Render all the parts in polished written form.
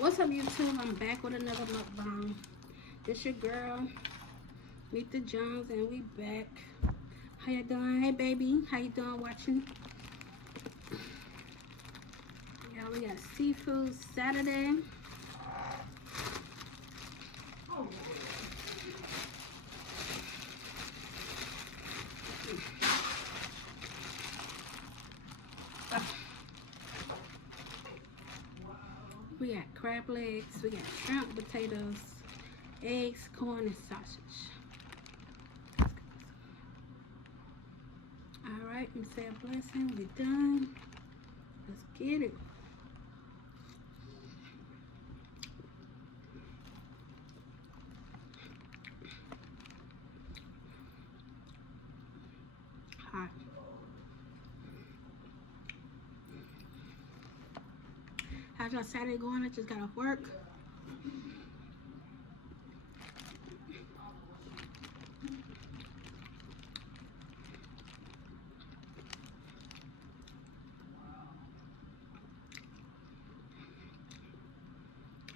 What's up, YouTube? I'm back with another mukbang. This your girl, Meet the Jones, and we back. How you doing? Hey, baby. How you doing watching? Yeah, we got Seafood Saturday. We got crab legs, we got shrimp, potatoes, eggs, corn, and sausage. Alright, let me say a blessing. We're done. Let's get it. Hot. How's your Saturday going? I just got off work.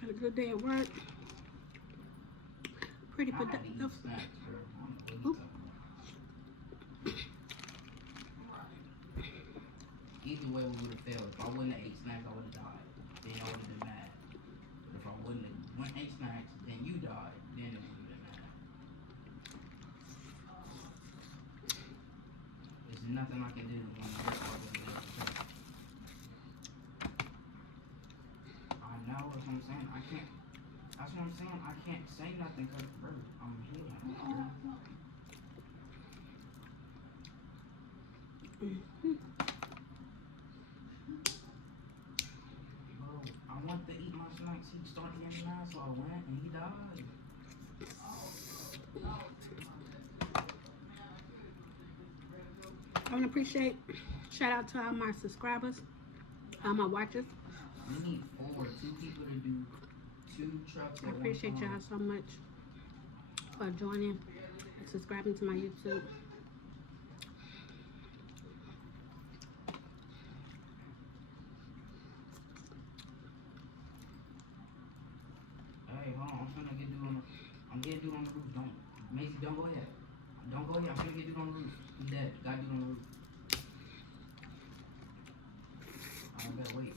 Had a good day at work. Pretty productive. Ooh. Either way, we would have failed. If I wouldn't have ate snacks, I would have died. Then I would have been mad. But if I wouldn't have went ate snacks, then you died. Then it would have been mad. There's nothing I can do when I wouldn't be able to. I know what I'm saying. I can't. That's what I'm saying. I can't say nothing because I'm here. I want to eat my snacks. He started getting mad, so I went and he died. I want to appreciate, shout out to all my subscribers, all my watchers. We need two people to do 2 trucks at I appreciate y'all so much for joining and subscribing to my YouTube. Hey, hold on. I'm getting dude on the roof. Macy, don't go ahead. Don't go ahead. I'm gonna get dude on the roof. He's dead. Got dude on the roof. I better wait.